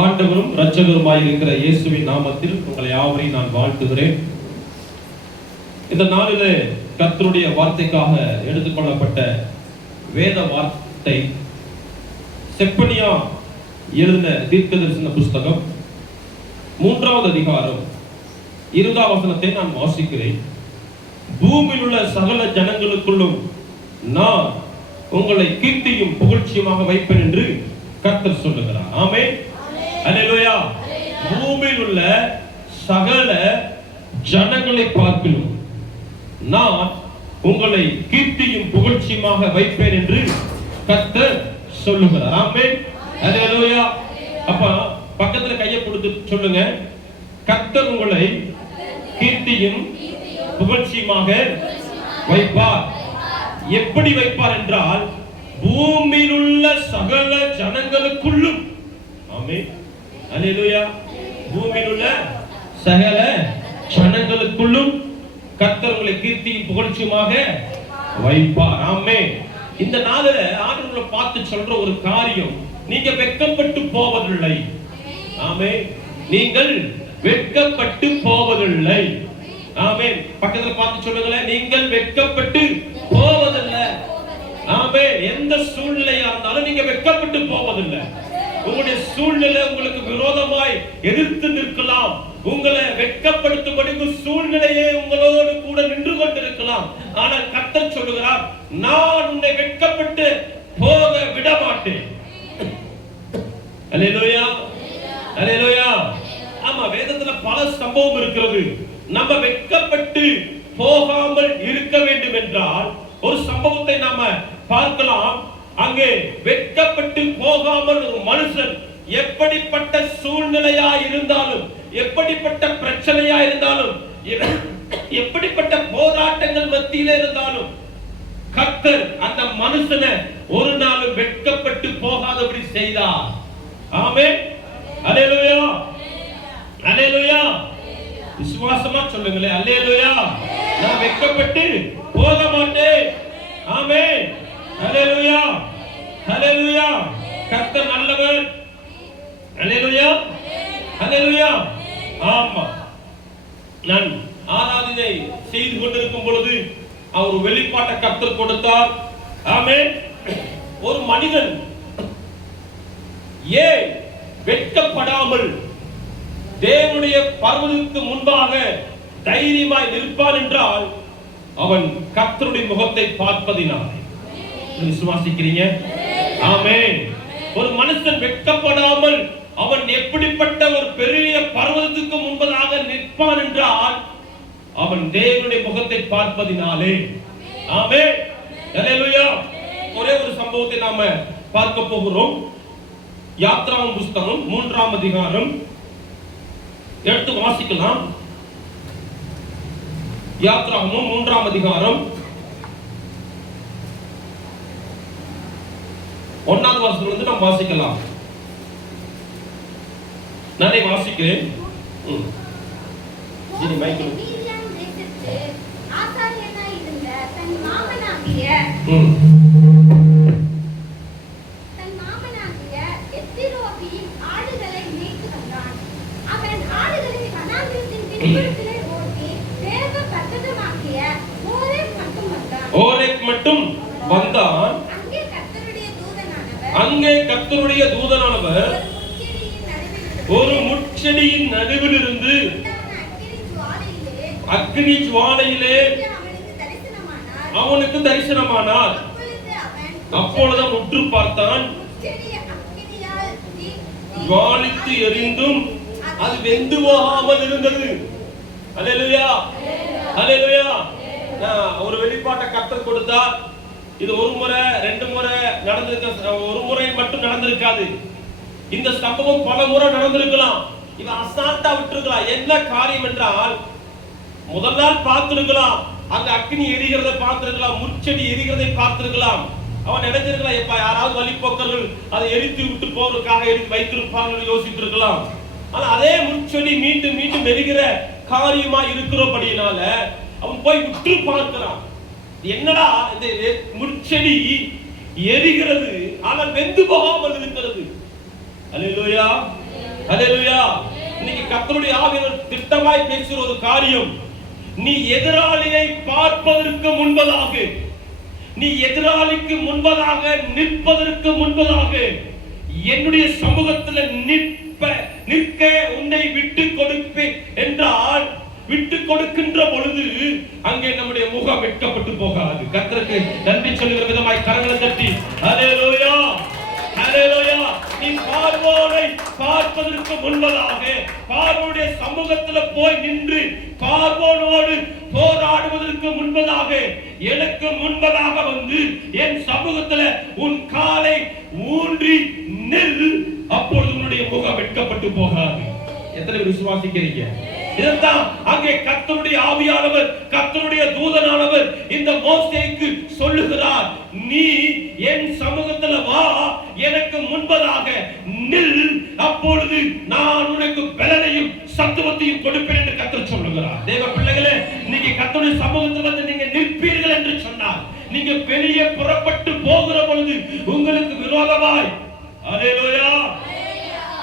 ஆண்டவரும் இரட்சகருமாய் இருக்கிற இயேசுவின் நாமத்தில் உங்களை யாவரையும் நான் வாழ்த்துகிறேன். இந்த நாளிலே கர்த்தருடைய வார்த்தைக்காக எடுத்துக்கொள்ளப்பட்ட வேத வார்த்தை செப்பனியா எழுதின தீர்க்கதரிசன புஸ்தகம் 3வது அதிகாரம் 20வது வசனத்தை நான் வாசிக்கிறேன். பூமியில் உள்ள சகல ஜனங்களுக்குள்ளும் நான் உங்களை கீர்த்தியும் புகழ்ச்சியுமாக வைப்பேன் என்று கர்த்தர் சொல்லுகிறார். ஆமென். அல்லேலூயா. பூமியில் உள்ள சகல ஜனங்களை பார்க்கிலும் நான் உங்களை கீர்த்தியும் புகழ்ச்சியுமாக வைப்பேன் என்று கர்த்தர் சொல்லுகிறார். ஆமென். அல்லேலூயா. அப்ப பக்கத்துல கையை கொடுத்து சொல்லுங்க, கர்த்தர் உங்களை கீர்த்தியும் புகழ்ச்சியுமாக வைப்பார். எப்படி வைப்பார் என்றால் பூமியில் உள்ள சகல ஜனங்களுக்குள்ளும். ஆமென். அல்லேலூயா. பூமியில் உள்ள சகல ஜனங்களுக்குள்ளும் கர்த்தர் உங்களை கீர்த்தியும் புகழ்ச்சியுமாக வைப்பார். ஆமென். இந்த நாளில ஆண்டவரை பார்த்து சொல்ற ஒரு காரியம், நீங்க வெட்கப்பட்டு போவதில்லை. ஆமென். நீங்கள் வெட்கப்பட்டு போவதில்லை. ஆமென். பக்கத்துல பார்த்து சொல்லுங்களேன், நீங்கள் வெட்கப்பட்டு போவதில்லை. ஆமென். எந்த சூழ்நிலையா இருந்தாலும் நீங்க வெட்கப்பட்டு போவதில்லை. உங்களுடைய சூழ்நிலை உங்களுக்கு விரோதமாய் எதிர்த்து நிற்கலாம், உங்களை வெட்கப்படுத்தும்படி சூழ்நிலையே உங்களோடு கூட நின்று கொண்டிருக்கலாம். ஆனால் கர்த்தர் சொல்லுகிறார், நான் உன்னை வெட்கப்பட்டு போக விட மாட்டேன். அல்லேலூயா. அல்லேலூயா. ஆமா, வேதத்துல பல சம்பவம் இருக்கிறது. நம்ம வெட்கப்பட்டு போகாமல் இருக்க வேண்டும் என்றால் ஒரு சம்பவத்தை நாம பார்க்கலாம். அங்கே வெட்கப்பட்டு போகாமல் ஒரு மனுஷன் எப்படிப்பட்ட சூழ்நிலையா இருந்தாலும், எப்படிப்பட்ட பிரச்சனையா இருந்தாலும், எப்படிப்பட்ட போராட்டங்கள் மத்தியில இருந்தாலும் கர்த்தர் அந்த மனுஷனை ஒரு நாள் வெட்கப்பட்டு போகாதபடி செய்தார். ஆமென். அல்லேலூயா. அல்லேலூயா. விசுவாசமா சொல்லுங்களேன், அல்லேலூயா. நான் வெட்கப்பட்டு போக மாட்டேன். ஆமென். அல்லேலூயா. அல்லேலூயா. கர்த்தர் நல்லவர். அல்லேலூயா. அல்லேலூயா. ஆமா, நான் ஆராதனை செய்து கொண்டிருக்கும் பொழுது அவர் வெளிப்பாட்டை கர்த்தர் கொடுத்தார். ஆமென். ஒரு மனிதன் ஏன் வெட்கப்படாமல் தேவனுடைய பர்வதத்துக்கு முன்பாக தைரியமாய் நிற்பான் என்றால் அவன் கர்த்தருடைய முகத்தை பார்ப்பதினால். விசுவாசிக்கிறீங்க? ஆமென். ஒரு மனுஷன் வெட்கப்படாமல் அவன் எப்படிப்பட்ட ஒரு பெரிய பர்வதத்துக்கு முன்பதாக நிற்பான் என்றால் அவன் தேவனுடைய முகத்தை பார்ப்பதினாலே. ஆமென். அல்லேலூயா. ஒரே ஒரு சம்பவத்தை நாம பார்க்க போகிறோம். யாத்ராகமம் புஸ்தகம் 3ஆம் அதிகாரம் எடுத்து வாசிக்கலாம். யாத்ராகமம் 3ஆம் அதிகாரம் 1வது வசனத்திலிருந்து நாம் வாசிக்கலாம். நானே வாசிக்கிறேன். ஜீனி மைக் ஆசாரியனாய் இருந்த தன் மாமனாகிய எத்திரோபி ஆடுகளை மேய்த்து வந்தான். அவன் ஆடுகளை வனாந்திரத்தின் பின்புறத்திலே ஓட்டி தேவ பர்வதமாகிய ஓரேக் மட்டும் வந்தான். அங்கே கர்த்தருடைய தூதனானவர் ஒரு முட்செடியின் நடுவில் இருந்து அக்கினி ஜுவாலையிலே அவனுக்கு தரிசனமானார். அப்பொழுது உற்று பார்த்தான், ஜுவாலித்து எரிந்தும் அது வெந்து போகாமல் இருந்தது. அல்லேலூயா. அல்லேலூயா. ஒரு வெளிப்பாட்டை கர்த்தர் கொடுத்தார். இது ஒரு முறை 2 முறை நடந்திருக்க, ஒரு முறை மட்டும் நடந்திருக்காது. இந்த சம்பவம் பல முறை நடந்திருக்கலாம். இவன் அசால்ட்டா விட்டுருக்கலாம். என்ன காரியம் என்றால், முதல் நாள் பார்த்திருக்கலாம், அந்த அக்னி எரிகிறதை பார்த்திருக்கலாம், முட்செடி எரிகிறதை பார்த்திருக்கலாம். அவன் நினைச்சிருக்கலாம், எப்ப யாராவது வழிபோக்கர்கள் அதை எரித்து விட்டு போவதற்காக எரித்து வைத்திருப்பார்கள் யோசித்திருக்கலாம். ஆனா அதே முட்செடி மீண்டும் மீண்டும் எரிகிற காரியமா இருக்கிறபடினால அவன் போய் விட்டு பார்க்கிறான். என்னடா இந்த முட்செடி எரிகிறது ஆனால் வெந்து போகாமல் இருக்கிறது. அல்லேலூயா. ஹல்லேலூயா. இன்னைக்கு கர்த்தருடைய ஆவியானவர் திட்டமாய் பேசுற ஒரு காரியம், நீ எதிராளியை பார்ப்பதற்கு முன்பதாக, நீ எதிராளிக்கு முன்பதாக நிற்பதற்கு முன்பதாக என்னுடைய சமூகத்தில் நிற்க உன்னை விட்டு கொடுப்பேன் என்றால், விட்டு கொடுக்கின்ற பொழுது அங்கே நம்முடைய முகம் வெட்கப்பட்டு போகாது. கர்த்தருக்கு நன்றி சொல்லுகிற விதமாய் கரங்களை தட்டி ஹல்லேலூயா, ஹல்லேலூயா. நீ பார்வோனை பார்ப்பதற்கு முன்பதாக, பார்வோனுடைய சமூகத்தில் போய் நின்று பார்வோனோடு போராடுவதற்கு முன்பதாக, எனக்கு முன்பதாக வந்து என் சமூகத்தில் உன் காலை ஊன்றி நில், அப்பொழுது உன்னுடைய முகம் வெட்கப்பட்டு போகாது. எத்தனை பேர் விசுவாசிக்கிறீங்க? இதுதான் அங்கே கர்த்தருடைய ஆவியானவர், கர்த்தருடைய தூதனானவர் இந்த மோசேக்கு சொல்லுகிறார், நீ என் சமூகத்தில் வா, எனக்கு முன்பதாக நில், அப்பொழுது நான் உனக்கு பலனையும் சத்துவத்தையும் கொடுப்பேன் என்று கர்த்தர் சொல்லுகிறார். தேவ பிள்ளைகளே, இன்னைக்கு கர்த்தருடைய சமூகத்தில் வந்து நீங்க நிற்பீர்கள் என்று சொன்னார், நீங்க வெளியே புறப்பட்டு போகிற பொழுது உங்களுக்கு விரோதமாய், ஹல்லேலூயா,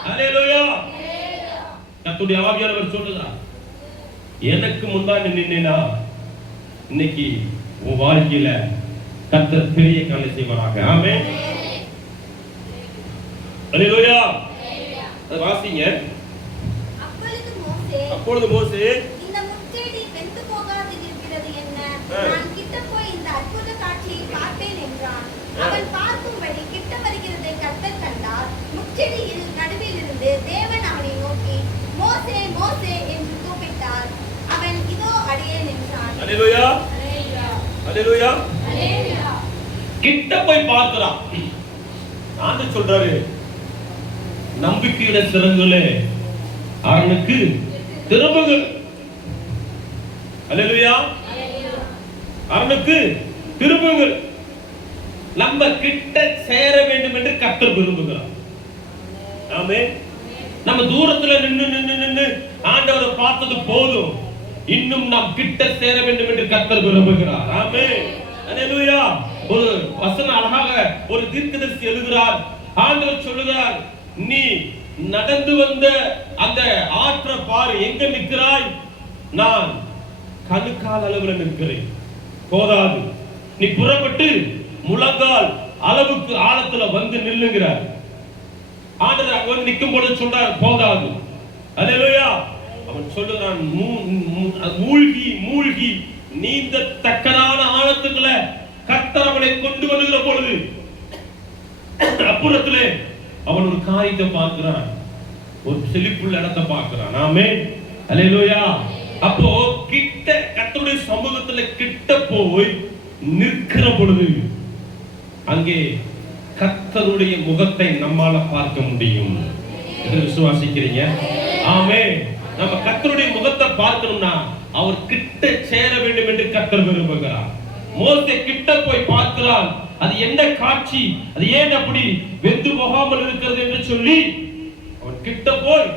ஹல்லேலூயா, கர்த்தருடைய ஆவியானவர் சொல்லுகிறார், எனக்கு முன்னாடி நின்னா இன்னைக்கு உன் வாழ்க்கையில கர்த்தர் பெரிய காரியம் செய்வாராக. ஆமென். ஹல்லேலூயா. அது வாசிங்க. அப்பொழுது மோசே, இந்த முச்செடி வெந்து போகாது இருக்கிறது என்ன, நான் கிட்ட போய் இந்த அற்புத காட்சியை பார்ப்பேன் என்றான். அவன் பார்க்கும்படி கிட்ட வருகிறதை கர்த்தர் கண்டார். முச்செடியில் நடுவில் இருந்து தேவன் அவனை நோக்கி, மோசே மோசே என்று கூப்பிட்டார். அவன் இதோ அடியேன் என்றான். ஹல்லேலூயா, ஹல்லேலூயா, ஹல்லேலூயா. கிட்ட போய் பார்க்கிறான். ஆண்டவர் சொல்றாரு, நம்பிக்கையுடைய சிறகுகளே அவனுக்கு திரும்புங்கள். ஹல்லேலூயா, அவனுக்கு திரும்புங்கள். நம்ம கிட்ட சேர வேண்டும் என்று கர்த்தர் விரும்புகிறார். ஆமென். நம்ம தூரத்துல நின்னு ஆண்டவரை பார்த்தது போதும், இன்னும் நாம் கிட்ட சேர வேண்டும் என்று கர்த்தர் விரும்புகிறார். ஆமென். ஹல்லேலூயா. ஒரு வசனம் அழகாக ஒரு தீர்க்கதரிசி எழுதுகிறார். ஆண்டவர் சொல்லுகிறார், நீ நடந்து வந்த அந்த ஆற்றை பாரு, எங்க நிற்கிறாய்? நான் கணுக்கால் அளவில் நிற்கிறேன், போதாது, நீ புறப்பட்டு முழங்கால் அளவுக்கு ஆழத்துல வந்து நில்லுங்கிறார். ஆண்டவர் அங்க வந்து நிற்கும் பொழுது சொல்றார், போதாது. ஹல்லேலூயா. அவன் சொல்லுகிறான், மூழ்கி மூழ்கி நீந்த தக்கதான ஆழத்துக்குள்ள கர்த்தர் அவனை கொண்டு வருகிற பொழுது அப்புறத்திலே அவன் ஒரு காரியத்தை பார்க்கிறான், ஒரு செழிப்புள்ள இடத்தை பார்க்கிறான். ஆமென். ஹல்லேலூயா. அப்போ கிட்ட கர்த்தருடைய சமூகத்துல கிட்ட போய் நிற்கிற பொழுது அங்கே கர்த்தருடைய முகத்தை நம்மால பார்க்க முடியும். விசுவாசிக்கிறீங்க? ஆமென். நம்ம கர்த்தருடைய முகத்தை பார்க்கணும்னா அவர் கிட்ட சேர வேண்டும் என்று கர்த்தர் விரும்புகிறார். மோசே கிட்ட போய் பார்க்கிறான். அது என்ன காட்சி, அது ஏன் அப்படி வெந்து போகாமல் இருக்கிறது என்று சொல்லி அவன் கிட்ட போய்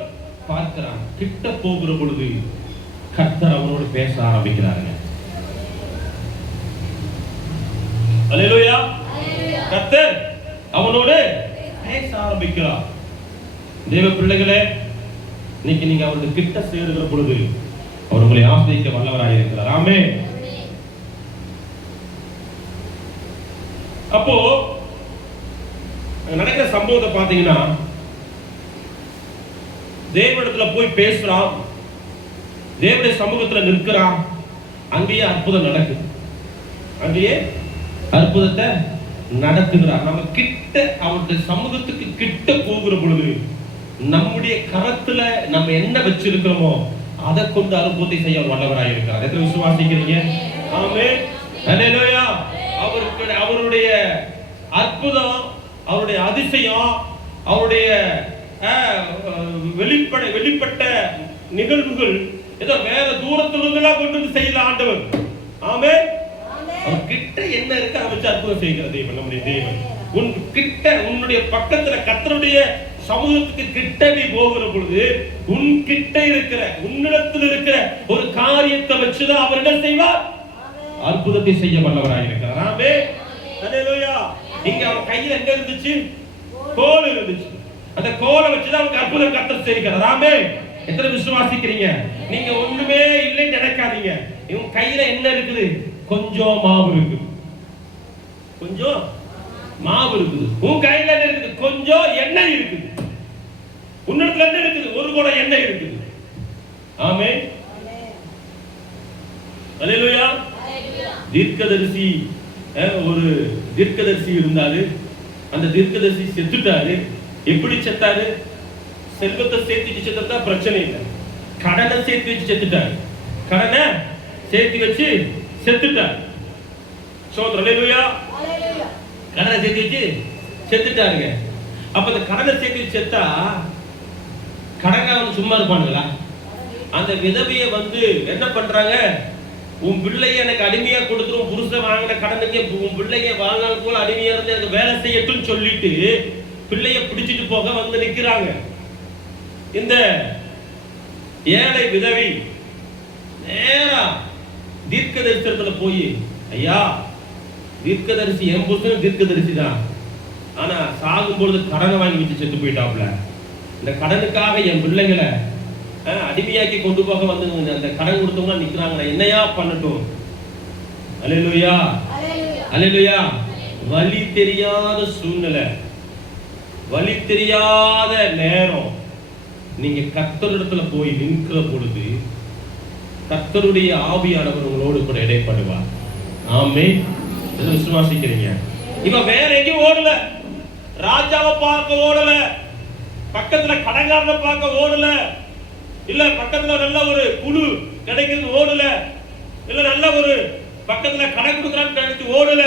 பார்க்கிறான். கிட்ட போகிற பொழுது கர்த்தர் அவனோடு பேச ஆரம்பிக்கிறாங்க. ஹல்லேலூயா. கர்த்தர் அவனோடு பேச ஆரம்பிக்கிறார். தேவ பிள்ளைகளே, இன்னைக்கு நீங்க அவருடைய கிட்ட சேருகிற பொழுது அவர் உங்களை ஆசீர்வதிக்க வல்லவராக இருக்கிறார். ஆமென். அப்போ நடக்கிற சம்பவத்தை பாத்தீங்கன்னா, தேவனிடத்துல போய் பேசுறான், தேவனுடைய சமூகத்துல நிற்கிறான், அங்கேயே அற்புதம் நடக்குது, அங்கேயே அற்புதத்தை நடத்துகிறார். நம்ம கிட்ட அவருடைய சமூகத்துக்கு கிட்ட போகிற பொழுது நம்முடைய கரத்துல நம்ம என்ன வச்சிருக்கிறோமோ அதை கொண்டு அற்புதத்தை செய்ய வல்லவராக இருக்கிறார். எத்தனை விசுவாசிக்கிறீங்க? ஆமென். ஹல்லேலூயா. அவருடைய அற்புதம், அவருடைய அதிசயம், அவருடைய வெளிப்பட்ட நிகழ்வுகள் ஏதோ வேற தூரத்துல இருந்தெல்லாம் கொண்டு வந்து செய்யல ஆண்டவர். ஆமென். அவர் கிட்ட என்ன இருக்கு அதை வச்சு அற்புதம் செய்கிற தேவன் நம்முடைய தேவன். உன் கிட்ட, உன்னுடைய பக்கத்துல கர்த்தருடைய சமூகத்துக்கு கிட்ட நீ போகிற பொழுது உன் கிட்ட இருக்கிற, உன்னிடத்தில் இருக்கிற ஒரு காரியத்தை வச்சுதான் அவர் என்ன செய்வார்? அற்புதத்தை செய்ய வல்லவராக இருக்கிறார். ஆமென். ஹல்லேலூயா. இங்க அவன் கையில என்ன இருந்துச்சு? கோல் இருந்துச்சு. அந்த கோலை வச்சுதான் அவங்க அற்புதம் கர்த்தர் செய்கிறார். ஆமென். எத்தனை விசுவாசிக்கிறீங்க? நீங்க ஒண்ணுமே இல்லைன்னு நினைக்காதீங்க. இவங்க கையில என்ன இருக்குது? கொஞ்சம் மாவு இருக்குது. கொஞ்சம் மாவு இருக்குது. உன் கையில என்ன இருக்குது? கொஞ்சம் எண்ணெய் இருக்குது. உன்னிடத்துல என்ன இருக்குது? ஒரு குடம் எண்ணெய் இருக்குது. ஆமென். அல்லேலூயா. தீர்க்கதரிசி, ஒரு தீர்க்கதரிசி இருந்தாரு. அந்த தீர்க்கதரிசி செத்துட்டாரு. எப்படி செத்தாரு? செல்வத்தை சேர்த்து செத்தா பிரச்சனை இல்லை. கடனை சேர்த்து வச்சு செத்துட்டாரு. கடனை சேர்த்து வச்சு செத்துட்டாரு. சோதரர் அல்லேலூயா. கடனை சேர்த்து வச்சு செத்துட்டாருங்க. அப்ப அந்த கடனை சேர்த்து வச்சு செத்தா கடன்காரன் சும்மா இருப்பானுங்களா? அந்த விதவையை என்ன பண்றாங்க? உன் பிள்ளைய எனக்கு அடிமையா கொடுத்துரும், புருஷன் வாங்கின கடனுக்கு உன் பிள்ளைய வாழ்நாள் போல அடிமையா இருந்து எனக்கு வேலை செய்யட்டும் சொல்லிட்டு பிள்ளைய பிடிச்சிட்டு போக நிக்கிறாங்க. இந்த ஏழை விதவி நேரா தீர்க்கதரிசனத்துல போய், ஐயா, தீர்க்கதரிசி என் புருஷன் தீர்க்கதரிசி தான், ஆனா சாகும் பொழுது கடனை வாங்கி வச்சு செத்து போயிட்டாப்ல. இந்த கடனுக்காக என் பிள்ளைகளை அடிமையாக்கி கொண்டு போக அந்த கடன் கொடுத்தவங்க நிக்கிறாங்க, என்னையா பண்ணட்டும்? அல்லேலூயா, அல்லேலூயா. வழி தெரியாத சூழ்நிலை, வழி தெரியாத நேரம், நீங்க கர்த்தரிடத்துல போய் நிற்கிற பொழுது கர்த்தருடைய ஆவியானவர் உங்களோடு கூட இடைப்படுவார். ஆமென். விசுவாசிக்கிறீங்க? இவன் வேற எங்கேயும் ஓடல, ராஜாவை பார்க்க ஓடல, பக்கத்துல கடன்காரனை பார்க்க ஓடல, இல்ல பக்கத்துல நல்ல ஒரு குழு கிடைக்கிறது ஓடல, இல்ல நல்ல ஒரு பக்கத்துல கடன் கொடுக்கறான்னு நினைச்சு ஓடல.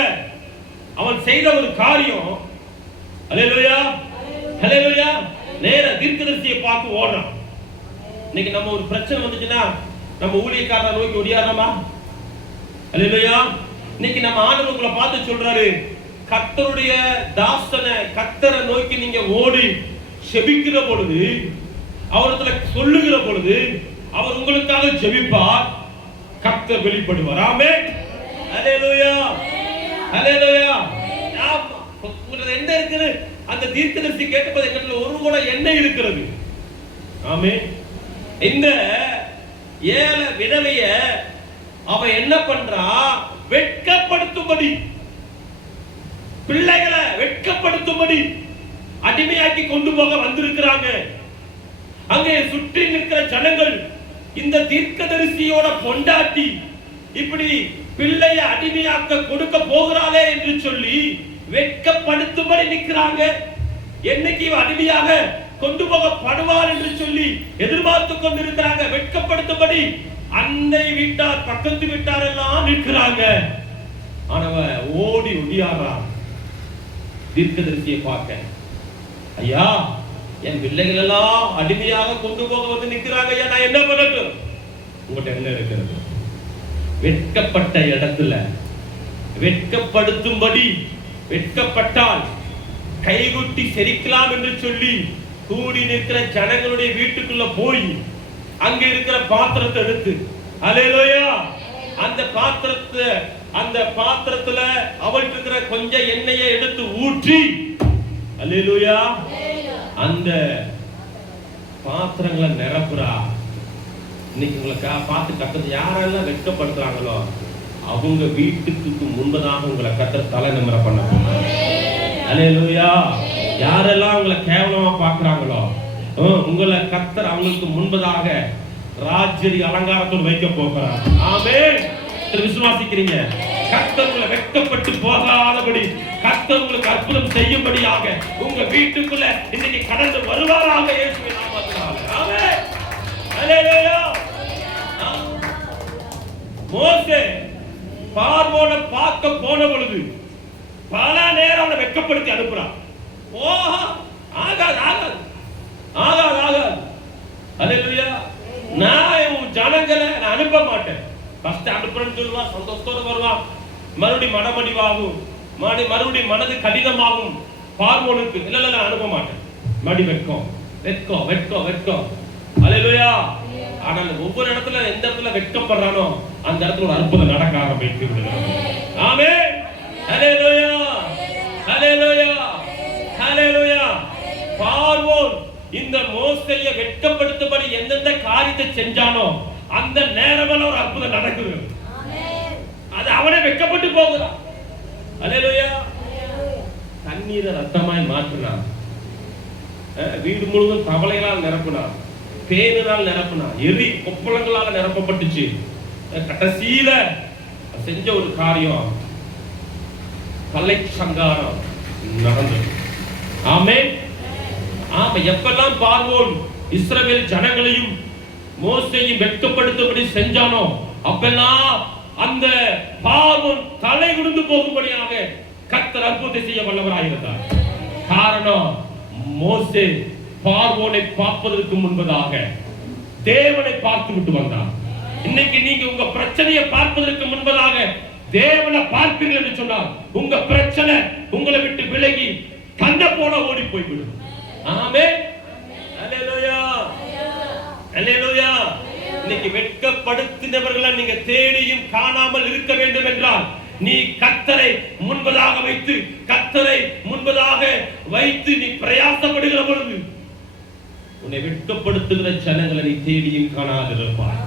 அவன் செய்த ஒரு காரியம், அல்லேலூயா, அல்லேலூயா, நேர தீர்க்கதரிசியை பார்த்து ஓடுறான். இன்னைக்கு நம்ம ஒரு பிரச்சனை வந்துச்சுன்னா நம்ம ஊழியக்காரரை நோக்கி ஓடியாரமா? அல்லேலூயா. இன்னைக்கு நம்ம ஆண்டவர் உங்களை பார்த்து சொல்றாரு, கர்த்தருடைய தாசனை கர்த்தரை நோக்கி நீங்க ஓடி செபிக்கிற பொழுது, அவரிடத்துல சொல்லுகிற பொழுது அவர் உங்களுக்காக ஜெபிப்பார், கர்த்தர் வெளிப்படுவார். ஆமென். அல்லேலூயா, அல்லேலூயா. என்ன இருக்குது? அந்த தீர்க்கதரிசி கேட்டபோது எங்கள்ல ஒரு கூட எண்ணெய் இருக்கிறது. ஆமென். இந்த ஏழை விதவைய அவ என்ன பண்றா? வெட்கப்படுத்தும்படி, பிள்ளைகளை வெட்கப்படுத்தும்படி அடிமையாக்கி கொண்டு போக வந்திருக்கிறாங்க. அங்கே சுற்றி நிற்கிற ஜனங்கள் இந்த தீர்க்கதரிசியோட கொண்டாட்டி இப்படி பிள்ளையை அடிமையாக்க கொடுக்க போகிறாளே என்று சொல்லி வெட்கப்படுத்தும்படி நிற்கிறாங்க. என்னைக்கு அடிமையாக கொண்டு போகப்படுவார் என்று சொல்லி எதிர்பார்த்து கொண்டிருக்கிறாங்க. வெட்கப்படுத்தும்படி அன்னை வீட்டார், பக்கத்து வீட்டார் எல்லாம் நிற்கிறாங்க. ஆனவ ஓடி ஒடியாரா தீர்க்கதரிசியை பார்க்க, ஐயா, என் பிள்ளைகள் எல்லாம் அடிமையாக கொண்டு போக நிற்கிறாங்க, ஐயா, நான் என்ன பண்ணட்டும்? உங்கள்கிட்ட என்ன இருக்கிறது? வெட்கப்பட்ட இடத்துல வெட்கப்படுத்தும்படி, வெட்கப்பட்டால் கைகுட்டி செரிக்கலாம் என்று சொல்லி கூடி நிற்கிற ஜனங்களுடைய வீட்டுக்குள்ள போய் அங்க இருக்கிற பாத்திரத்தை எடுத்து, அல்லேலூயா, அந்த பாத்திரத்துல அவள் இருக்கிற கொஞ்சம் எண்ணெயை எடுத்து ஊற்றி, அல்லேலூயா, அந்த பாத்திரங்களை நிரப்புறா. இன்னைக்கு உங்களை பார்த்து கர்த்தர் யாரெல்லாம் வெட்கப்படுத்துறாங்களோ அவங்க வீட்டுக்கு முன்பதாக உங்களை கர்த்தர் தலை நிமிர பண்ண போறாங்க. அல்லேலூயா. யாரெல்லாம் உங்களை கேவலமா பார்க்கறாங்களோ உங்களை கர்த்தர் அவங்களுக்கு முன்பதாக ராஜ்யரி அலங்காரத்தோடு வைக்க போகிறார். ஆமென். விசுவாசிக்கிறீங்க? கர்த்தர் உங்களை வெட்கப்பட்டு போகாதபடி கர்த்தர் உங்களுக்கு அற்புதம் செய்யும்படியாக உங்க வீட்டுக்குள்ள இன்னைக்கு கடந்து வருவாராக இயேசுவின் நாமத்தினாலே. ஆமென். அல்லேலூயா. மோசே பார்வோனை பார்க்க போன பொழுது பல நேரம் அவனை வெட்கப்படுத்தி அனுப்புறான். ஆகாது ஆகாது ஆகாது ஆகாது. அல்லேலூயா. நான் ஜனங்களை நான் அனுப்ப மாட்டேன். ஃபர்ஸ்ட் அனுப்புறேன்னு சொல்லுவான், சந்தோஷத்தோட வருவான், மறுபடியும் மனமடிவாகும், மறுபடியும் மனது கடினமாகும் பார்வோனுக்கு. இல்ல இல்ல, நான் அனுப்ப மாட்டேன். மடி வெட்கம் வெட்கம் வெட்கம் வெட்கம். அல்லேலூயா. ஆனால் ஒவ்வொரு இடத்துல எந்த இடத்துல வெட்கப்படுறானோ அந்த இடத்துல ஒரு அற்புதம் நடக்க ஆரம்பித்து விடுகிறது. ஆமென். அல்லேலூயா, அல்லேலூயா, அல்லேலூயா. பார்வோன் இந்த மோசேயை வெட்கப்படுத்தும்படி எந்தெந்த காரியத்தை செஞ்சானோ அந்த நேரமெல்லாம் ஒரு அற்புதம் நடக்குது. அது அவனே வெட்கப்பட்டு போகிறான். அல்லேலூயா. தண்ணீரை ரத்தமாய் மாற்றினான். வீடு முழுவதும் தவளைகளால் நிரப்பினான், பேரினால் நிரப்பினான், எரி கொப்பளங்களால் நிரப்பப்பட்டுச்சு. கடைசியில செஞ்ச ஒரு காரியம் கலை சங்காரம் நடந்தது. ஆமென். ஆமா, எப்பெல்லாம் பார்வோன் இஸ்ரவேல் ஜனங்களையும் மோசேயையும் வெட்கப்படுத்தும்படி செஞ்சானோ அப்பெல்லாம் அந்த பார்வோன் தலை குனிந்து போகும்படியாக கர்த்தர் அற்புதத்தை செய்ய வல்லவராயிருந்தார். காரணம், மோசே பார்வோனை பார்ப்பதற்கு முன்பதாக தேவனை பார்த்து விட்டு வந்தார். இன்னைக்கு நீங்க உங்க பிரச்சனையை பார்ப்பதற்கு முன்பதாக தேவனை பார்ப்பீர்கள் என்று சொன்னார், உங்க பிரச்சனை உங்களை விட்டு விலகி கண்ட போல ஓடி போய்விடும். ஆமென். அல்லேலூயா. அல்லேலூயா. இன்னைக்கு வெட்கப்படுத்தினவர்களை நீங்க தேடியும் காணாமல் இருக்க வேண்டும் என்றால் நீ கர்த்தரை முன்பதாக வைத்து நீ பிரயாசப்படுகிற பொழுது உன்னை வெட்கப்படுத்துகிற ஜனங்களை நீ தேடியும் காணாதிருப்பாய்.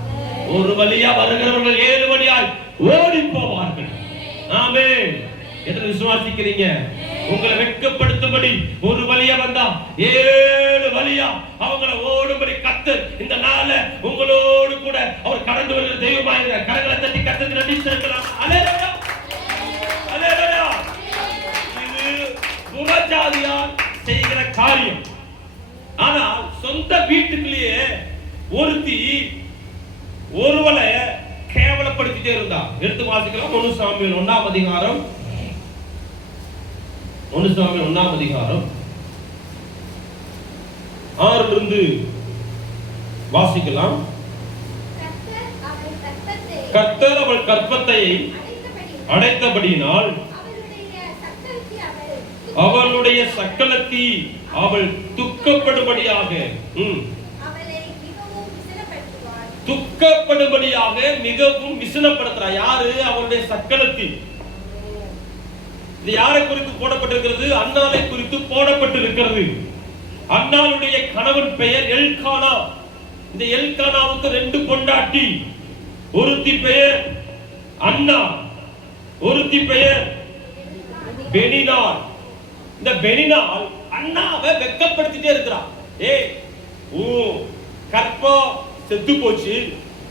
ஒரு வழியா வருகிறவர்கள் 7 வழியாய் ஓடி போவார்கள். ஆமென். எத்தனை விசுவாசிக்கிறீங்க? உங்களை வெட்கப்படுத்தும்படி ஒரு வழியா வந்தா 7 வழியா அவங்களை ஓடும்படி கர்த்தர் இந்த நாள்ல உங்களோடு கூட அவர் கடந்து வருகிற தெய்வமாயிருக்கிறார். கரங்களை தட்டி கர்த்தருக்கு நன்றி செலுத்தலாம். அல்லேலூயா. அல்லேலூயா. இது புறஜாதியார் செய்கிற காரியம். ஆனால் சொந்த வீட்டுக்குள்ளேயே ஒருத்தி ஒருவளை கேவலப்படுத்திட்டே இருந்தா. எடுத்து வாசிக்கலாம். 1 சாமுவேல் 1ஆம் அதிகாரம் 6 வாசிக்கலாம். கர்த்தர் அவள் கர்ப்பத்தை அடைத்தபடியினால் அவளுடைய சக்களத்தி அவள் துக்கப்படும்படியாக மிகவும் விசனப்படுத்துறார். யாரு? அவளுடைய சக்களத்தி. இது யாரை குறித்து போடப்பட்டிருக்கிறது? அன்னாளை குறித்து போடப்பட்டிருக்கிறது. அன்னாளுடைய கணவன் பெயர் எல்கானா. இந்த எல்கானாவுக்கு 2 பொண்டாட்டி. ஒருத்தி பெயர் அன்னா, ஒருத்தி பெயர் பெனினாள். இந்த பெனினாள் அண்ணாவை வெட்கப்படுத்திட்டே இருக்கிறான். உன் கற்பம் செத்து போச்சு,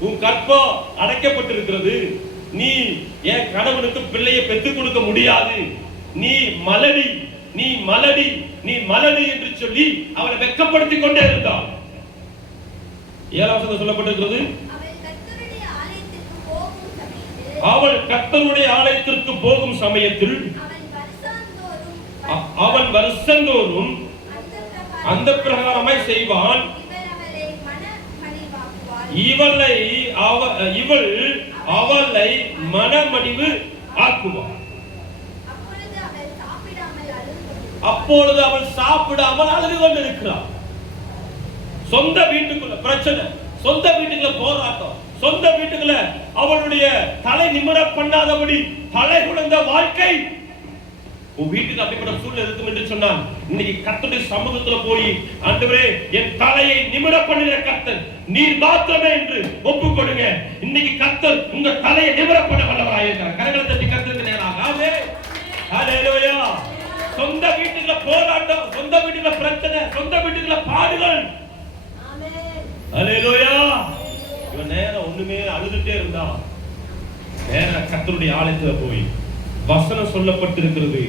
உன் கற்பம் அடைக்கப்பட்டிருக்கிறது, நீ என் கணவனுக்கு பிள்ளையை பெற்றுக் கொடுக்க முடியாது, நீ மலடி என்று சொல்லி அவளை வெட்கப்படுத்திக் கொண்டே இருந்தாள். 7ஆம் வசனம் சொல்லப்பட்டிருக்கிறது, அவள் கர்த்தருடைய ஆலயத்திற்கு போகும் சமயத்தில் அவன் வருஷந்தோறும் அந்த பிரகாரமாய் செய்வான். இவள் அவளை மனமடிவு ஆக்குவாள். அப்பொழுது அவள் சாப்பிடாமல் அழுது கொண்டிருக்கிறாள். சொந்த வீட்டுக்குள்ள பிரச்சனை, சொந்த வீட்டுக்குள்ள போராட்டம், சொந்த வீட்டுக்குள்ள அவளுடைய தலை நிமிர பண்ணாதபடி தலை குழந்த வாழ்க்கை. உன் வீட்டுக்கு அப்படிப்பட்ட சூழ்நிலை இருக்கும் என்று சொன்னான். இன்னைக்கு கர்த்தருடைய சமூகத்துல போய், ஆண்டவரே என் தலையை நிமிர பண்ணுகிற கர்த்தர் நீர் மாத்திரமே என்று ஒப்புக்கொடுங்க. இன்னைக்கு கர்த்தர் உங்க தலையை நிமிர பண்ண வல்லவராயிருக்கிறார். கரங்களை தட்டி கர்த்தருக்கு நேராக. ஆமென். ஹல்லேலூயா. சொந்த வீட்டுக்குள்ள போராட்டம், சொந்த வீட்டுக்குள்ள பிரச்சனை, சொந்த வீட்டுக்குள்ள பாடுகள். ஆமென். ஹல்லேலூயா. இவன் நேரா ஒண்ணுமே அழுதுட்டே இருந்தான். நேரா கர்த்தருடைய ஆலயத்துல போய் வசனம் சொல்லப்பட்டிருக்கிறது,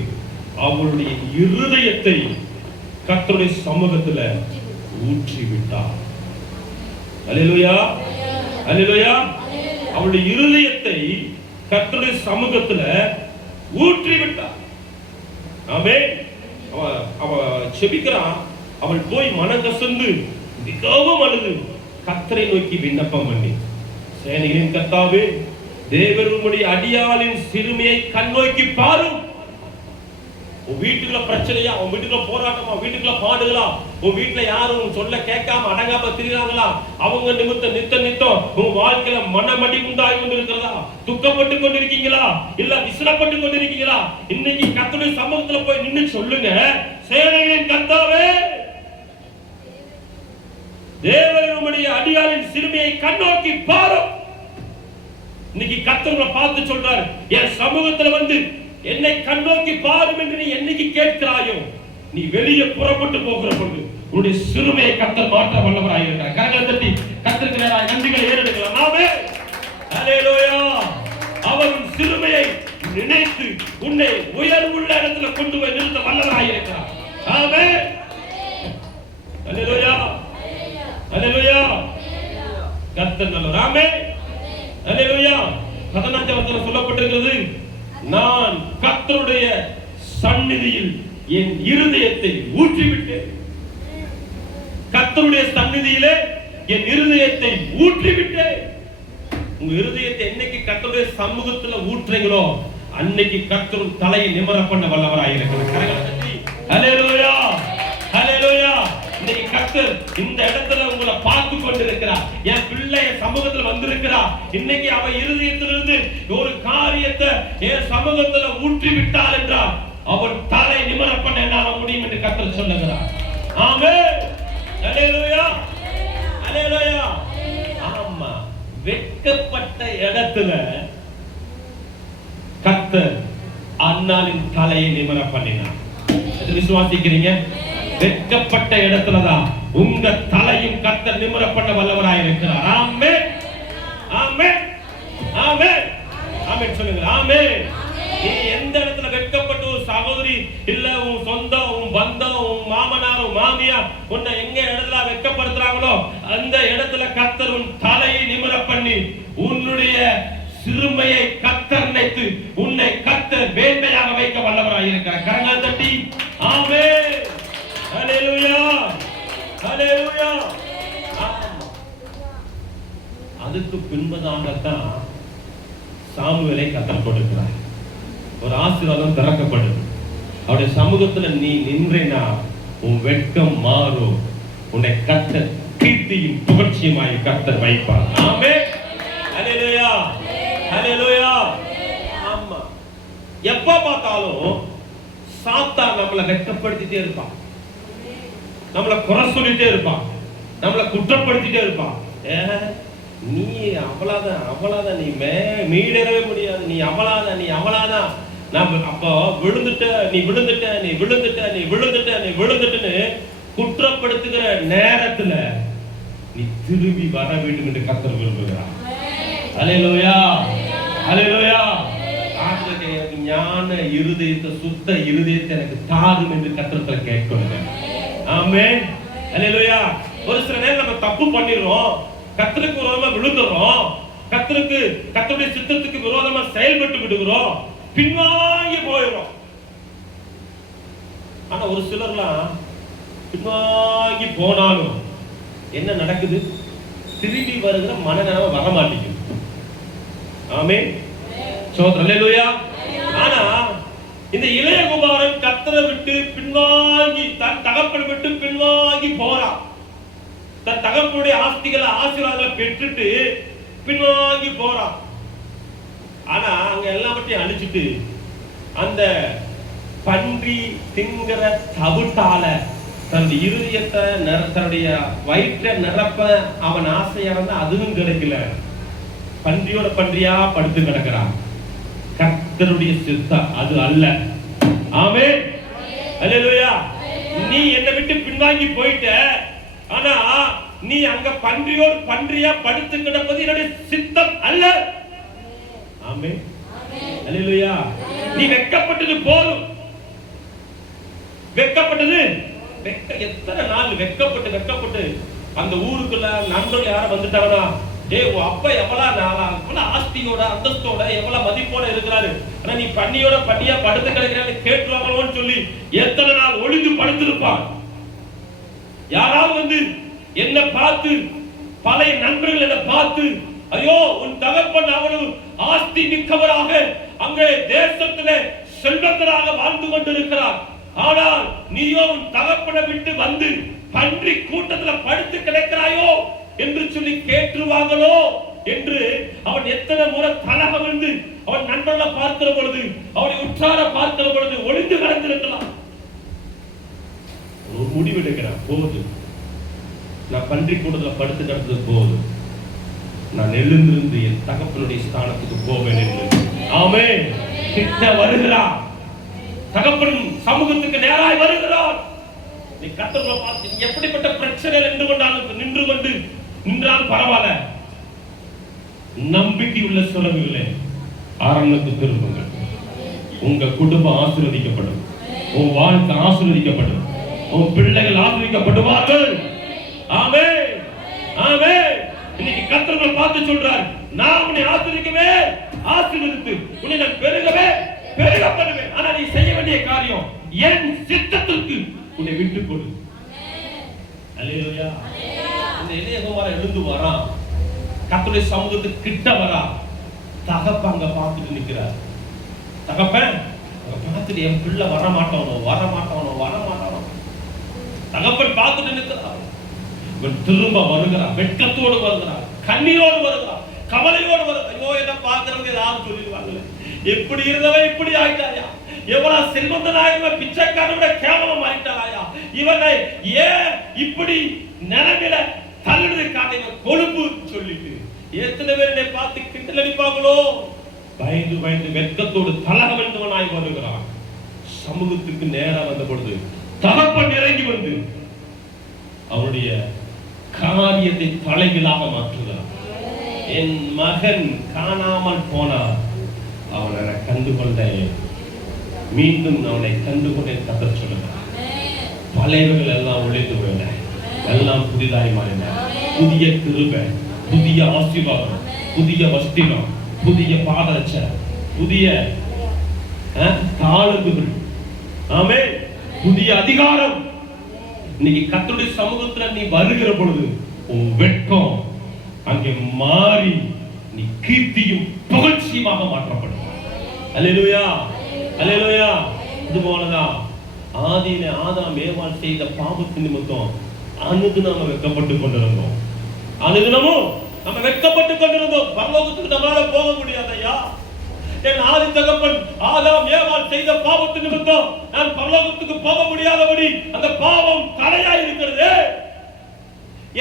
அவளுடைய இருதயத்தை கர்த்தருடைய சமூகத்துல ஊற்றி விட்டார். அல்லேலூயா. அல்லேலூயா. அவளுடைய இருதயத்தை கர்த்தருடைய சமூகத்துல ஊற்றி விட்டார். ஆமென். அவ செபிக்கிறான். அவள் போய் மனங்கசந்து மிகவும் அழுது கர்த்தரை நோக்கி விண்ணப்பம் பண்ணி, சேனைகளின் கர்த்தாவே, தேவன் உம்முடைய அடியாளின் சிறுமையை கண்ணோக்கி பாரும். உன் வீட்டுக்குள்ள பிரச்சனையா, உன் வீட்டுக்குள்ள போராட்டமா, வீட்டுக்குள்ள பாடுகளா, உன் வீட்டுல யாரும் சொல்ல கேட்காம அடங்காம திரிகிறாங்களா, அவங்க நித்தம் உன் வாழ்க்கையில மனமடி உண்டாகி கொண்டிருக்கிறதா, துக்கப்பட்டு கொண்டிருக்கீங்களா, இல்ல விசனப்பட்டு கொண்டிருக்கீங்களா? இன்னைக்கு கர்த்தருடைய சமூகத்துல போய் நின்னு சொல்லுங்க, சேனைகளின் கர்த்தாவே, தேவன் உம்முடைய அடியாரின் சிறுமையை கண்ணோக்கி பாரும். இன்னைக்கு கர்த்தரை பார்த்து சொல்றார், என் சமூகத்துல வந்து என்னை கண்ணோக்கி பாரும் என்று நீ என்னைக்கு கேட்கிறாயோ, நீ வெளியே புறப்பட்டு போகிற பொழுது உன்னுடைய சிறுமையை கர்த்தர் மாற்ற வல்லவராய் இருக்கிறார். கரங்களை தட்டி கர்த்தருக்கு நேராக நன்றிகளை ஏறெடுக்கலாம். ஆமென். ஹல்லேலூயா. அவர் உன் சிறுமையை நினைத்து உன்னை உயர்வுள்ள இடத்துல கொண்டு போய் நிறுத்த வல்லவராய் இருக்கிறார். ஆமென். ஹல்லேலூயா. ஹல்லேலூயா. கர்த்தர் நல்லவர். ஆமென். ஹல்லேலூயா. 14 வசனம் சொல்லப்பட்டிருக்கிறது, நான் கர்த்தருடைய சந்நிதியில் என் இருதயத்தை ஊற்றிவிட்டேன். கர்த்தருடைய சந்நிதியிலே என் இருதயத்தை ஊற்றிவிட்டேன். உங்க இருதயத்தை என்னைக்கு கர்த்தருடைய சமூகத்துல ஊற்றுறீங்களோ அன்னைக்கு கர்த்தர் தலையை நிமிர பண்ண வல்லவராய் இருக்கிறார். கரங்களை தட்டி ஹல்லேலூயா. ஹல்லேலூயா. இன்னைக்கு கர்த்தர் இந்த இடத்துல உங்களை பார்த்து கொண்டிருக்கிறார். என் பிள்ளை என் சமூகத்துல வந்திருக்கிறார். இன்னைக்கு அவ இருதயத்திலிருந்து ஒரு காரியத்தை என் சமூகத்துல ஊற்றி விட்டால் என்றால் அவன் தலை நிமிர பண்ண என்னால முடியும் என்று கர்த்தர் சொல்லுகிறார். ஆமென். ஹல்லேலூயா. ஹல்லேலூயா. ஆமா, வெட்கப்பட்ட இடத்துல கர்த்தர் அன்னாளின் தலையை நிமிர பண்ணினார். விசுவாசிக்கிறீங்க? வெட்கப்பட்ட இடத்துலதான் உங்க தலையும் கர்த்தர் நிமிர பண்ண வல்லவராய் இருக்கிறார். ஆமென். ஆமென். ஆமென். ஆமென் சொல்லுங்க. ஆமென். நீ எந்த இடத்துல வெட்கப்பட்டு ஒரு சகோதரி இல்ல உன் சொந்தம் உன் பந்தம் உன் மாமனார் உன் மாமியார் உன்னை எங்க இடத்துல வெட்கப்படுத்துறாங்களோ அந்த இடத்துல கர்த்தர் உன் தலையை நிமிர பண்ணி உன்னுடைய சிறுமையை கர்த்தர் நினைத்து உன்னை கர்த்தர் மேன்மையாக வைக்க வல்லவராய் இருக்கிறார். கரங்களை தட்டி ஆமென். ஹல்லேலூயா. ஹல்லேலூயா. அதுக்கு பின்பதாகத்தான் சாமுவேலை கர்த்தர் கொடுக்கிறார். ஒரு ஆசீர்வாதம் திறக்கப்படுது. அவருடைய சமூகத்துல நீ நின்றேனா உன் வெட்கம் மாறும். உன்னை கர்த்தர் கீர்த்தியும் புகழ்ச்சியுமாய் கர்த்தர் வைப்பார். ஆமென். ஹல்லேலூயா. ஹல்லேலூயா. ஆமா, எப்ப பார்த்தாலும் சாத்தான் நம்மளை வெட்கப்படுத்திட்டே இருப்பான், நம்மளை குறை சொல்லிட்டே இருப்பான், நம்மளை குற்றப்படுத்திட்டே இருப்பான். நீ அவ்வளவுதான் அவ்வளவுதான், நீ மீடவே முடியாது, நீ அவ்வளவுதான் நீ அவ்வளவுதான், நான் அப்போ விழுந்துட்ட நீ விழுந்துட்ட நீ விழுந்துட்ட நீ விழுந்துட்ட நீ விழுந்துட்டுன்னு குற்றப்படுத்துகிற நேரத்துல நீ திரும்பி வர வேண்டும் என்று கர்த்தர் விரும்புகிறார். ஹல்லேலூயா. ஹல்லேலூயா. ஞான இருதயத்தை சுத்த இருதயத்தை எனக்கு தாரும் என்று கர்த்தர் கேட்கணும். ஆமென். ஹல்லேலூயா. ஒரு சில நேரம் நம்ம தப்பு பண்ணிடுறோம், கர்த்தருக்கு விரோதமா விழுந்துறோம், கர்த்தருடைய சித்தத்துக்கு விரோதமா செயல்பட்டு விடுகிறோம், பின்வாங்கி போயிடும். ஆனா ஒரு சிலர்லாம் பின்வாங்கி போனாலும் என்ன நடக்குது? திரும்பி வருகிற மனநிலைமை வர மாட்டேங்குது. ஆமென். சோதரன். ஹல்லேலூயா. ஆனா இந்த இளையகுமாரன் கர்த்தரை விட்டு பின்வாங்கி தன் தகப்பனை விட்டு பின்வாங்கி போறான். தன் தகப்பனுடைய ஆஸ்திகளை ஆசீர்வாதங்களை பெற்றுட்டு பின்வாங்கி போறான். ஆனா அங்க எல்லாவற்றையும் அழிச்சிட்டு அந்த பன்றி திங்கிற தவிட்டால தன்னுடைய இருதயத்தை தன்னுடைய வயிற்றை நிரப்ப அவன் ஆசையா இருந்தா அதுவும் கிடைக்கல. பன்றியோட பன்றியா படுத்து கிடக்கிறான். கர்த்தருடைய சித்தம் அது அல்ல. ஆமென். ஹல்லேலூயா. நீ என்னை விட்டு பின்வாங்கி போயிட்ட, ஆனா நீ அங்க பன்றியோடு பன்றியா படுத்து கிடப்பது என்னுடைய சித்தம் அல்ல. ஆமென். ஹல்லேலூயா. நீ வெட்கப்பட்டது போதும். வெட்கப்பட்டது எத்தனை நாள் வெட்கப்பட்டு அந்த ஊருக்குள்ள நண்பர்கள் யாரும் வந்துட்டாங்கன்னா, உன் அப்பா எவ்வளவு ஆஸ்தியோட அந்தஸ்தோட எவ்வளவு மதிப்போட இருக்கிறாரு, ஆனா நீ பண்ணியோட பண்ணியா படுத்து கிடக்கிறான்னு கேட்டுவாங்களோன்னு சொல்லி எத்தனை நாள் ஒளிந்து படுத்திருப்பான். யாராவது வந்து என்ன பார்த்து, பழைய நண்பர்கள் என்ன பார்த்து, ஐயோ உன் தகப்பன் அவ்வளவு ஆஸ்தி மிக்கவராக அங்கே தேசத்திலே செல்வந்தராக வாழ்ந்து கொண்டிருக்கிறார், ஆனால் நீயோ உன் தகப்பனை விட்டு வந்து பன்றி கூட்டத்துல படுத்து கிடக்கிறாயோ என்று சொல்லி கேட்டுருவாங்களோ என்று அவன் எத்தனை முறை தலக வந்து அவன் நண்பர்களை பார்க்கிற பொழுது, அவனை உற்றார பார்க்கிற பொழுது ஒளிந்து கிடந்திருக்கலாம். ஒரு முடிவெடுக்கிறான். போது நான் பன்றி கூடத்துல படுத்து கிடந்தது போதும், நான் எழுந்திருந்து என் தகப்பனுடைய ஸ்தானத்துக்கு போவேன் என்று. ஆமென். கிட்ட வருகிறார், தகப்பன் சமூகத்துக்கு நேராய் வருகிறார். நீ கர்த்தரை பார்த்து, நீ எப்படிப்பட்ட பிரச்சனை நின்றால் பரவாயில்ல, நம்பிக்கை உள்ள சுரங்குகளே ஆரம்பத்து திரும்புங்கள். உங்க குடும்பம் ஆசீர்வதிக்கப்படும், உன் வாழ்க்கை ஆசீர்வதிக்கப்படும், உன் பிள்ளைகள் ஆசீர்வதிக்கப்படுவார்கள். ஆமென், ஆமென். இன்னைக்கு கர்த்தரை பார்த்து சொல்றார், நான் உன்னை ஆசீர்வதிக்கவே ஆசீர்வதித்து உன்னை நான் பெருகவே பெருக பண்ணுவேன். ஆனா நீ செய்ய வேண்டிய காரியம், என் சித்தத்திற்கு உன்னை விட்டு கொடு. அல்லேலூயா. இந்த இளையகுமாரன் எழுந்து வரான், கர்த்தருடைய சமூகத்துக்கு கிட்ட வரா. தகப்பன் அங்க பார்த்துட்டு நிக்கிறார். தகப்பன் பார்த்துட்டு, என் பிள்ளை வரமாட்டானோ வரமாட்டானோ வரமாட்டானோ. தகப்பன் பார்த்துட்டு நிற்கிறார். இவன் திரும்ப வருகிறார், வெட்கத்தோடு வருகிறார், கண்ணீரோடு வருகிறார், கவலையோடு வருகிறார். ஐயோ, என்ன பார்க்கறவங்க யாரும் சொல்லிடுவாங்களே, எப்படி இருந்தவன் இப்படி ஆயிட்டாயா, எவ்வளவு செல்வந்தனாயிருந்த பிச்சைக்காரனோட கேவலம் ஆயிட்டாயா, இவனை ஏன் இப்படி நிலைமையில தள்ளுறதுக்கான கொழுப்பு சொல்லிட்டு எத்தனை பேர் என்னை பார்த்து கிண்டல் அடிப்பாங்களோ. பயந்து பயந்து வெட்கத்தோடு தலகவென்றவனாய் வருகிறான். சமூகத்துக்கு நேரா வந்த பொழுது தகப்பன் இறங்கி வந்து அவருடைய காரியத்தை தலைகளாக மாற்றுகிறார். என் மகன் காணாமல் போனார், அவனை கண்டுகொண்டேன், மீண்டும் அவனை கண்டுகொண்டேன். கத்த சொல்லுகிறார். பழையவர்கள் எல்லாம் ஒழிந்து போயின, எல்லாம் புதிதாய் மாறின. புதிய கிருபை, புதிய ஆசீர்வாதம், புதிய வஸ்திரம், புதிய பாதரட்சை, புதிய தாளந்துகள், ஆமென், புதிய அதிகாரம். இன்னைக்கு கர்த்தருடைய சமூகத்துல நீ வருகிற பொழுது உன் வெட்கம் அங்கே மாறி நீ கீர்த்தியும் புகழ்ச்சியுமாக மாற்றப்படும். அல்லேலூயா, அல்லேலூயா. இது போலதான் ஆதியிலே ஆதாம் ஏவாள் செய்த பாவத்தின் நிமித்தம் அனுதினம் வெட்கப்பட்டு கொண்டிருந்தோம். அனுதினமும் நம்ம வெட்கப்பட்டு கொண்டிருந்தோம். பரலோகத்துக்கு நம்மளால போக முடியாதையா. என் ஆதி தகப்பன் ஆதாம் ஏவாள் செய்த பாவத்தின் நிமித்தம் நான் பரலோகத்துக்கு போக முடியாதபடி அந்த பாவம் தடையாய் இருக்கிறது.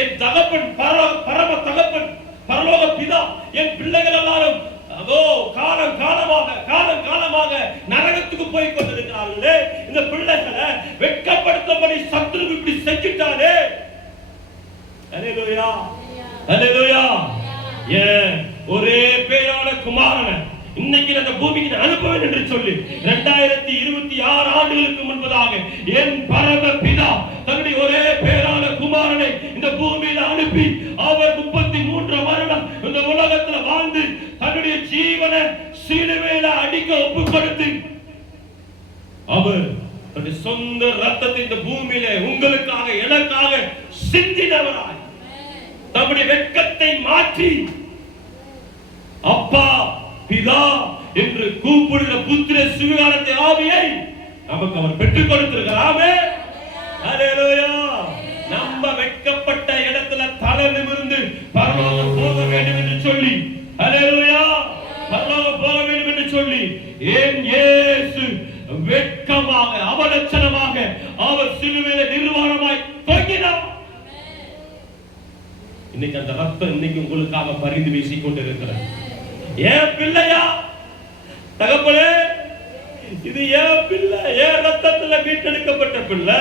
என் தகப்பன் பரம தகப்பன் பரலோக பிதா என் பிள்ளைகள் எல்லாரும் அதோ காலம் காலமாக நரகத்துக்கு போய் கொண்டிருக்கிறார்களே. இந்த பிள்ளைகளை வெட்கப்படுத்தபடி சத்துரு இப்படி செஞ்சுட்டானே. அல்லேலூயா, அல்லேலூயா. ஏன் ஒரே பேரான குமாரனை இன்னைக்கு அந்த பூமிக்கு அனுப்புவேன் என்று சொல்லி 2026 ஆண்டுகளுக்கு முன்பதாக என் பரம பிதா தன்னுடைய ஒரே பேரான குமாரனை இந்த பூமியில அனுப்பி அவர் 33 வருடம் இந்த உலகத்துல வாழ்ந்து தன்னுடைய ஜீவனை சிலுவையில அடிக்க ஒப்பு கொடுத்து அவர் தன்னுடைய சொந்த ரத்தத்தை இந்த பூமியில உங்களுக்காக எனக்காக சிந்தினவராய் தன்னுடைய வெட்கத்தை மாற்றி அப்பா பிதா என்று கூப்பிடுகிற புத்திர சுவிகாரத்தை ஆவியை நமக்கு அவர் பெற்றுக் கொடுத்திருக்கிறார். அல்லேலூயா. நம்ம வெட்கப்பட்ட இடத்துல தலை நிமிர்ந்து பரலோகம் போக வேண்டும் என்று சொல்லி, அல்லேலூயா, பரலோகம் போக வேண்டும் என்று சொல்லி என் இயேசு வெட்கமாக அவலட்சணமாக அவர் சிலுவையில நிர்வாணமாய் தொங்கினார். இன்னைக்கு அந்த ரத்தம் இன்னைக்கு உங்களுக்காக பரிந்து வீசிக் கொண்டிருக்கிறார். ஏன் பிள்ளையா தகப்பனே, இது ஏன் பிள்ளை, ஏன் ரத்தத்துல மீட்டெடுக்கப்பட்ட பிள்ளை,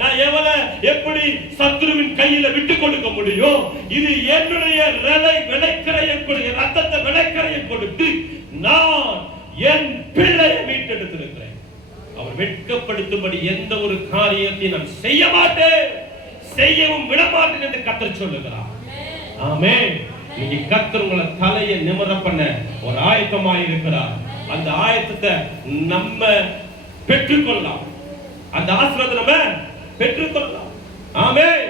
நான் எவனை எப்படி சத்துருவின் கையில விட்டு கொடுக்க முடியும்? இது என்னுடைய விளைக்கரையை ரத்தத்தை விளைக்கரையை கொடுத்து நான் என் பிள்ளையை மீட்டெடுத்திருக்கிறேன். அவர் வெட்கப்படுத்தும்படி எந்த ஒரு காரியத்தை நான் செய்ய மாட்டேன், செய்யவும் விடமாட்டேன் என்று கர்த்தர் சொல்லுகிறார். ஆமென். நீங்க கர்த்தர் உங்களை தலையை நிமிர பண்ண ஒரு ஆயத்தமாய் இருக்கிறார். அந்த ஆயத்தத்தை நம்ம பெற்றுக்கொள்ளலாம், அந்த ஆசீர்வாதத்தை நம்ம பெற்றுக்கொள்ளலாம். ஆமென்.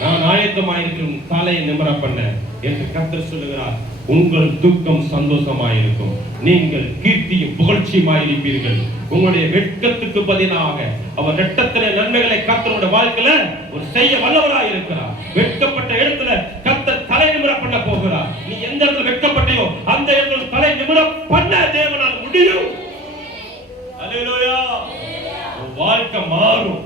நான் ஆயத்தமாய் இருக்கிறேன் தலையை நிமிர பண்ண என்று கர்த்தர் சொல்லுகிறார். உங்கள் துக்கம் சந்தோஷமாயிருக்கும், நீங்கள் கீர்த்தியும் புகழ்ச்சியுமாயிருப்பீர்கள். உங்களுடைய வெட்கத்துக்கு பதிலாக அவர் இரட்டத்திலே நன்மைகளை கர்த்தருடைய வாழ்க்கையில ஒரு செய்ய வல்லவராய் இருக்கிறார். வெட்கப்பட்ட இடத்துல கர்த்தர் தலை நிமிர பண்ண போகிறார். நீ எந்த இடத்துல வெட்கப்பட்டையோ அந்த இடத்துல தலை நிமிர பண்ண தேவனால் முடியும். அல்லேலூயா. வாழ்க்கை மாறும்.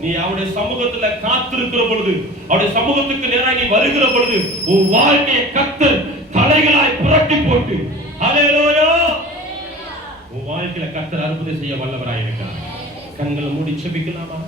நீ அவருடைய சமூகத்துல காத்திருக்கிற பொழுது, அவருடைய சமூகத்துக்கு நேராக நீ வருகிற பொழுது, உன் வாழ்க்கையை கர்த்தர் தலைகளாய் புரட்டி போட்டு, ஹல்லேலூயா, உன் வாழ்க்கையில கர்த்தர் அற்புதம் செய்ய வல்லவராய் இருக்கிறார். கண்களை மூடி செபிக்கலாமா?